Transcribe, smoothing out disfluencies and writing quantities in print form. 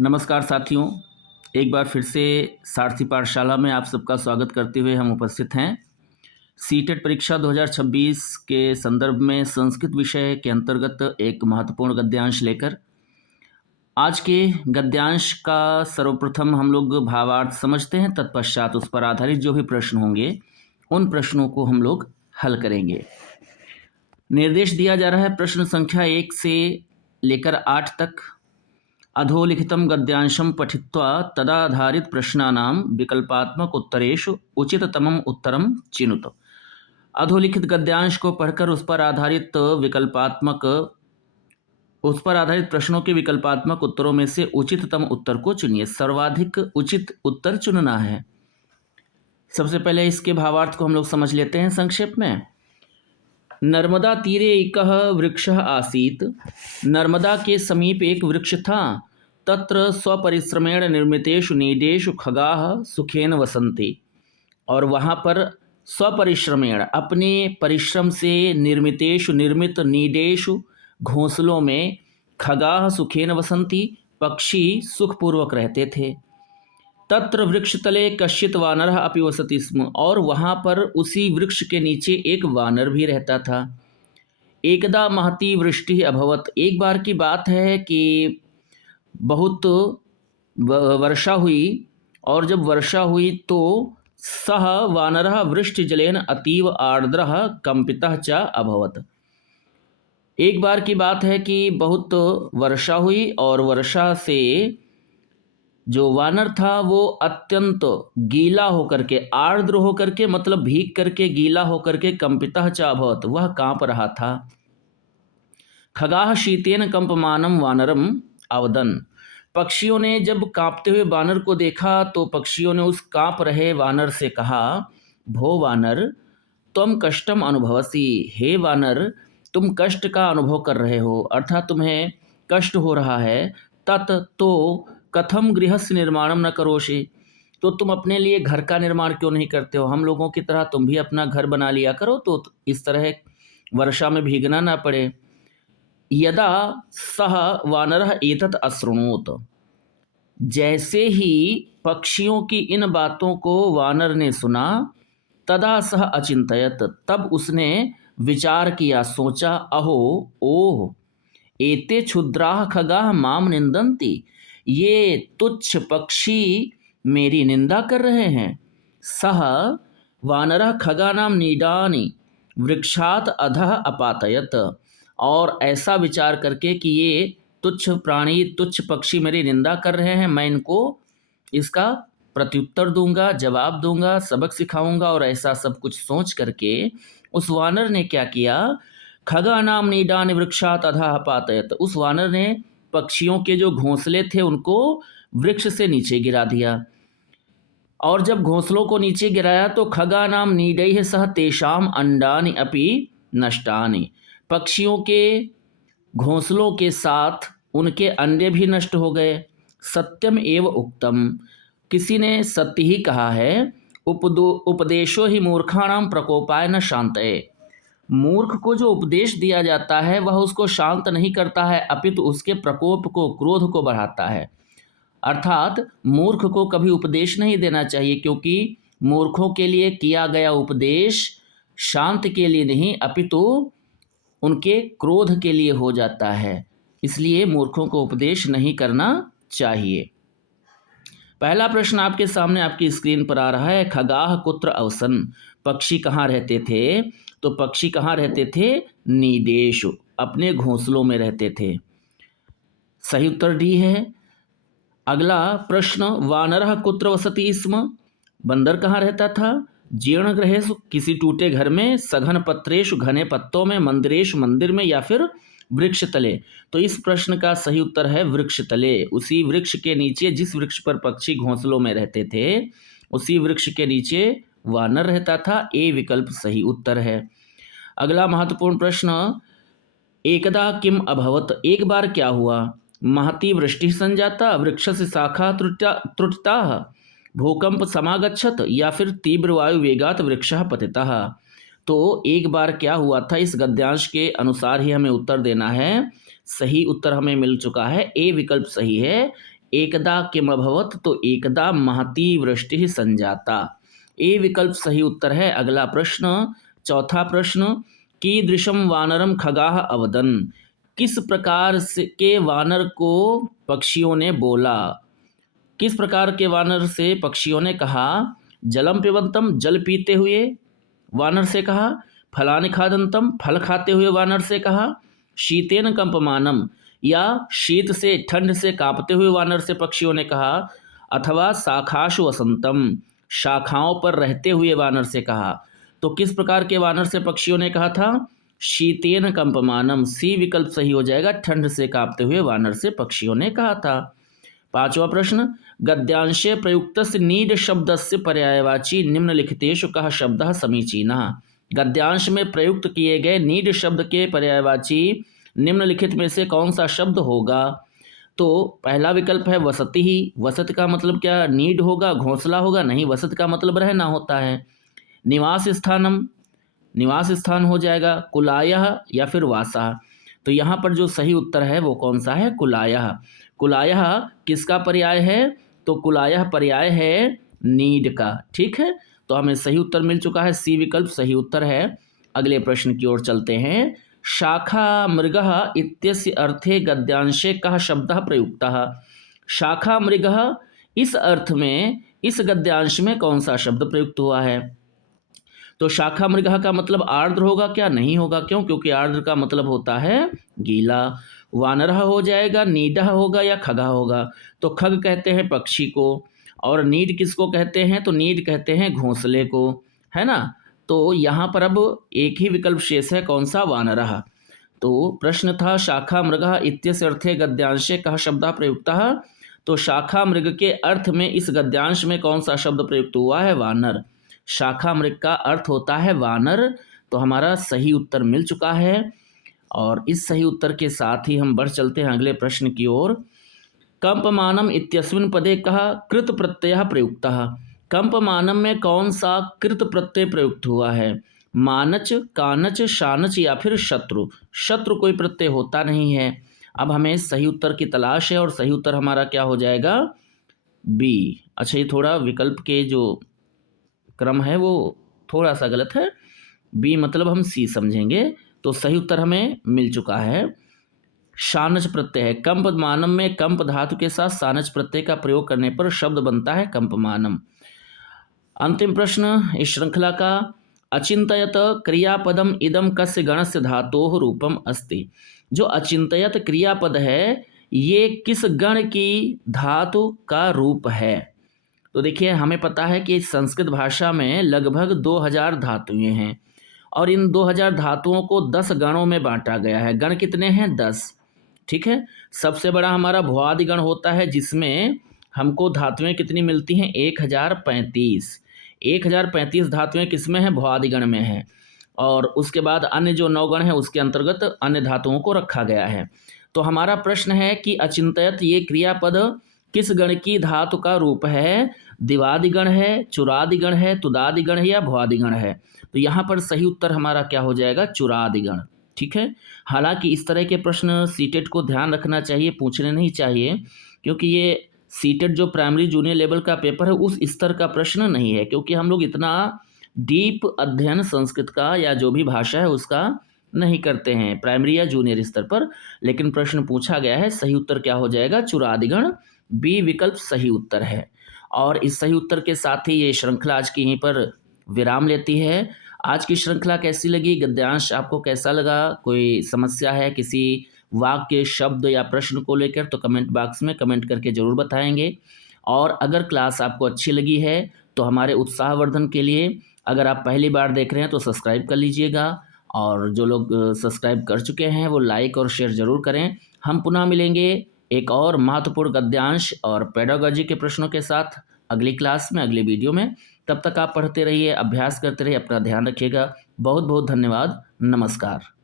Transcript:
नमस्कार साथियों, एक बार फिर से सारथी पाठशाला में आप सबका स्वागत करते हुए हम उपस्थित हैं। सीटेट परीक्षा 2026 के संदर्भ में संस्कृत विषय के अंतर्गत एक महत्वपूर्ण गद्यांश लेकर। आज के गद्यांश का सर्वप्रथम हम लोग भावार्थ समझते हैं, तत्पश्चात उस पर आधारित जो भी प्रश्न होंगे उन प्रश्नों को हम लोग हल करेंगे। निर्देश दिया जा रहा है प्रश्न संख्या 1 से लेकर 8 तक। अधोलिखितं गद्यांशं पठित्वा तदाधारित प्रश्नानां विकल्पात्मक उत्तरेषु उचिततमम् उत्तरं चिनुत। अधोलिखित गद्यांश को पढ़कर उस पर आधारित प्रश्नों के विकल्पात्मक उत्तरों में से उचिततम उत्तर को चुनिए। सर्वाधिक उचित उत्तर चुनना है। सबसे पहले इसके भावार्थ को हम लोग समझ लेते हैं संक्षेप में। नर्मदा तीरे एकः वृक्षः आसीत्। नर्मदा के समीप एक वृक्ष था। तत्र स्वपरिश्रमेण निर्मितेषु नीडेषु खगाः सुखेन वसन्ति। और वहाँ पर स्वपरिश्रमेण अपने परिश्रम से निर्मित नीडेषु घोंसलों में खगाः सुखेन वसन्ति पक्षी सुखपूर्वक रहते थे। तत्र वृक्षतले कश्चित् वानरः अपि वसति स्म। और वहाँ पर उसी वृक्ष के नीचे एक वानर भी रहता था। एकदा महती वृष्टि अभवत। एक बार की बात है कि बहुत वर्षा हुई, और जब वर्षा हुई तो सह वानरः वृष्टिजलेन अतीव आर्द्रः कंपितः च अभवत। एक बार की बात है कि बहुत वर्षा हुई और वर्षा से जो वानर था वो अत्यंत गीला होकर के, आर्द्र होकर के मतलब भीग करके, गीला होकर के कंपितः च अभवत, वह कांप रहा था। खगाः शीतेन कंपमानं वानरम अवदन्। पक्षियों ने जब कांपते हुए वानर को देखा तो पक्षियों ने उस कांप रहे वानर से कहा, भो वानर त्वं कष्टम अनुभवसि। हे वानर, तुम कष्ट का अनुभव कर रहे हो, अर्थात तुम्हें कष्ट हो रहा है। तत् तो कथम गृहस्य निर्माणम न करोषि। तो तुम अपने लिए घर का निर्माण क्यों नहीं करते हो? हम लोगों की तरह तुम भी अपना घर बना लिया करो, तो इस तरह वर्षा में भीगना ना पड़े। यदा सह वानरः एतत् अशृणोत। जैसे ही पक्षियों की इन बातों को वानर ने सुना, तदा सह अचिंतयत, तब उसने विचार किया, सोचा, अहो ओह एते क्षुद्राः खगाः माम निंदन्ति। ये तुच्छ पक्षी मेरी निंदा कर रहे हैं। सह वानरः खगानां नीडानि वृक्षात् अधः अपातयत। और ऐसा विचार करके कि ये तुच्छ प्राणी, तुच्छ पक्षी मेरी निंदा कर रहे हैं, मैं इनको इसका प्रत्युत्तर दूंगा, जवाब दूंगा, सबक सिखाऊंगा, और ऐसा सब कुछ सोच करके उस वानर ने क्या किया, खगानां नीडानि वृक्षात् अधः अपातयत। उस वानर ने पक्षियों के जो घोंसले थे उनको वृक्ष से नीचे गिरा दिया। और जब घोंसलों को नीचे गिराया तो खगानां नीडैः सह तेषां अंडानि अपि नष्टानि। पक्षियों के घोंसलों के साथ उनके अंडे भी नष्ट हो गए। सत्यम एव उक्तम। किसी ने सत्य ही कहा है। उपदेशो ही मूर्खाणां प्रकोपाय न शांतये। मूर्ख को जो उपदेश दिया जाता है वह उसको शांत नहीं करता है, अपितु उसके प्रकोप को, क्रोध को बढ़ाता है। अर्थात मूर्ख को कभी उपदेश नहीं देना चाहिए, क्योंकि मूर्खों के लिए किया गया उपदेश शांत के लिए नहीं अपितु उनके क्रोध के लिए हो जाता है। इसलिए मूर्खों को उपदेश नहीं करना चाहिए। पहला प्रश्न आपके सामने आपकी स्क्रीन पर आ रहा है। खगाः कुत्र अवसन्। पक्षी कहाँ रहते थे? तो पक्षी कहाँ रहते थे? नीडेषु, अपने घोंसलों में रहते थे। सही उत्तर डी है। अगला प्रश्न, वानरः कुत्र वसति स्म। बंदर कहाँ रहता था? जीर्ण गृहेषु, किसी टूटे घर में, सघन पत्रेषु, घने पत्तों में, मंदिरेषु, मंदिर में, या फिर वृक्ष तले। तो इस प्रश्न का सही उत्तर है वृक्ष तले। उसी वृक्ष के नीचे, जिस वृक्ष पर पक्षी घोंसलों में रहते थे, उसी वृक्ष के नीचे वानर रहता था। ए विकल्प सही उत्तर है। अगला महत्वपूर्ण प्रश्न, एकदा किम अभवत। एक बार क्या हुआ? महती वृष्टि संजाता, वृक्षस्य शाखा त्रुटिताः, भूकंप समागच्छत, या फिर तीव्र वायु वेगात वृक्षः पतितः। तो एक बार क्या हुआ था, इस गद्यांश के अनुसार ही हमें उत्तर देना है। सही उत्तर हमें मिल चुका है। ए विकल्प सही है। एकदा किमभवत्, तो एकदा महती वृष्टि संजाता। ए विकल्प सही उत्तर है। अगला प्रश्न, चौथा प्रश्न, कीदृशम वानरम खगाः अवदन्, किस प्रकार से के वानर को पक्षियों ने बोला। किस प्रकार के वानर से पक्षियों ने कहा। जलम पिबंतम, जल पीते हुए वानर से कहा। फलानि खादंतम, फल खाते हुए वानर से कहा। शीतेन कंपमानम, या शीत से ठंड से कांपते हुए वानर से पक्षियों ने कहा। अथवा शाखाशु वसंतम, शाखाओं पर रहते हुए वानर से कहा। तो किस प्रकार के वानर से पक्षियों ने कहा था। शीतेन कंपमानम, सी विकल्प सही हो जाएगा। ठंड से कांपते हुए वानर से पक्षियों ने कहा था। पांचवा प्रश्न, गद्यांशे प्रयुक्तस्य नीड शब्दस्य पर्यायवाची निम्नलिखितेषु कः शब्दः समीचीनः। गद्यांश में प्रयुक्त किए गए नीड शब्द के पर्यायवाची निम्नलिखित में से कौन सा शब्द होगा। तो पहला विकल्प है वसति ही। वसत का मतलब क्या, नीड होगा, घोंसला होगा, नहीं, वसत का मतलब रहना होता है। निवास स्थानम, निवास स्थान हो जाएगा। कुलायः या फिर वासः। तो यहाँ पर जो सही उत्तर है वो कौन सा है, कुलायः। कुलायः किसका पर्याय है, तो कुलायः पर्याय है नीड का। ठीक है, तो हमें सही उत्तर मिल चुका है, सी विकल्प सही उत्तर है। अगले प्रश्न की ओर चलते हैं। शाखा मृगः इत्यस्य अर्थे गद्यांशे कः शब्दः प्रयुक्तः। शाखा मृगः, इस अर्थ में इस गद्यांश में कौन सा शब्द प्रयुक्त हुआ है। तो शाखा मृगः का मतलब आर्द्र होगा क्या, नहीं होगा। क्यों, क्योंकि आर्द्र का मतलब होता है गीला। वानरः हो जाएगा, नीडः होगा या खगा होगा। तो खग कहते हैं पक्षी को, और नीड किसको कहते हैं, तो नीड कहते हैं घोंसले को, है ना। तो यहाँ पर अब एक ही विकल्प शेष है, कौन सा, वानरः। तो प्रश्न था शाखा मृगः इत्यस्य अर्थे गद्यांशे कः शब्दः प्रयुक्तः। तो शाखा मृग के अर्थ में इस गद्यांश में कौन सा शब्द प्रयुक्त हुआ है, वानर। शाखा मृग का अर्थ होता है वानर। तो हमारा सही उत्तर मिल चुका है। और इस सही उत्तर के साथ ही हम बढ़ चलते हैं अगले प्रश्न की ओर। कंपमानम इत्यस्मिन् पदे कः कृत प्रत्ययः प्रयुक्तः। कंपमानम में कौन सा कृत प्रत्यय प्रयुक्त हुआ है। मानच, कानच, शानच या फिर शत्रु। शत्रु कोई प्रत्यय होता नहीं है। अब हमें सही उत्तर की तलाश है, और सही उत्तर हमारा क्या हो जाएगा, बी। अच्छा, ये थोड़ा विकल्प के जो क्रम है वो थोड़ा सा गलत है। बी मतलब हम सी समझेंगे। तो सही उत्तर हमें मिल चुका है, शानच प्रत्यय है। कंपमानम में कंप धातु के साथ शानच प्रत्यय का प्रयोग करने पर शब्द बनता है कंपमानम। अंतिम प्रश्न इस श्रृंखला का, अचिंतयत क्रियापदम इदम कस्य गणस्य धातोः रूपम अस्ति। जो अचिंतयत क्रियापद है ये किस गण की धातु का रूप है। तो देखिए, हमें पता है कि संस्कृत भाषा में लगभग 2000 धातुएं हैं, और इन 2000 धातुओं को 10 गणों में बांटा गया है। गण कितने हैं, 10। ठीक है, सबसे बड़ा हमारा भुआदि गण होता है, जिसमें हमको धातुएं कितनी मिलती हैं, 1035। 1035 धातुएं किसमें हैं, भुआदि गण में है। और उसके बाद अन्य जो 9 गण हैं उसके अंतर्गत अन्य धातुओं को रखा गया है। तो हमारा प्रश्न है कि अचिंतयत ये क्रियापद किस गण की धातु का रूप है। दिवादिगण है, चुरादिगण है, तुदादिगण है या भुआदिगण है। तो यहाँ पर सही उत्तर हमारा क्या हो जाएगा, चुरादिगण। ठीक है, हालांकि इस तरह के प्रश्न सीटेट को ध्यान रखना चाहिए, पूछने नहीं चाहिए, क्योंकि ये सीटेट जो प्राइमरी जूनियर लेवल का पेपर है उस स्तर का प्रश्न नहीं है, क्योंकि हम लोग इतना डीप अध्ययन संस्कृत का या जो भी भाषा है उसका नहीं करते हैं प्राइमरी या जूनियर स्तर पर। लेकिन प्रश्न पूछा गया है, सही उत्तर क्या हो जाएगा, चुरादिगण। बी विकल्प सही उत्तर है। और इस सही उत्तर के साथ ही ये श्रृंखला आज की यहीं पर विराम लेती है। आज की श्रृंखला कैसी लगी, गद्यांश आपको कैसा लगा, कोई समस्या है किसी वाक्य, शब्द या प्रश्न को लेकर, तो कमेंट बॉक्स में कमेंट करके ज़रूर बताएंगे। और अगर क्लास आपको अच्छी लगी है तो हमारे उत्साहवर्धन के लिए अगर आप पहली बार देख रहे हैं तो सब्सक्राइब कर लीजिएगा, और जो लोग सब्सक्राइब कर चुके हैं वो लाइक और शेयर ज़रूर करें। हम पुनः मिलेंगे एक और महत्वपूर्ण गद्यांश और पेडागॉजी के प्रश्नों के साथ अगली क्लास में, अगले वीडियो में। तब तक आप पढ़ते रहिए, अभ्यास करते रहिए, अपना ध्यान रखिएगा। बहुत बहुत धन्यवाद, नमस्कार।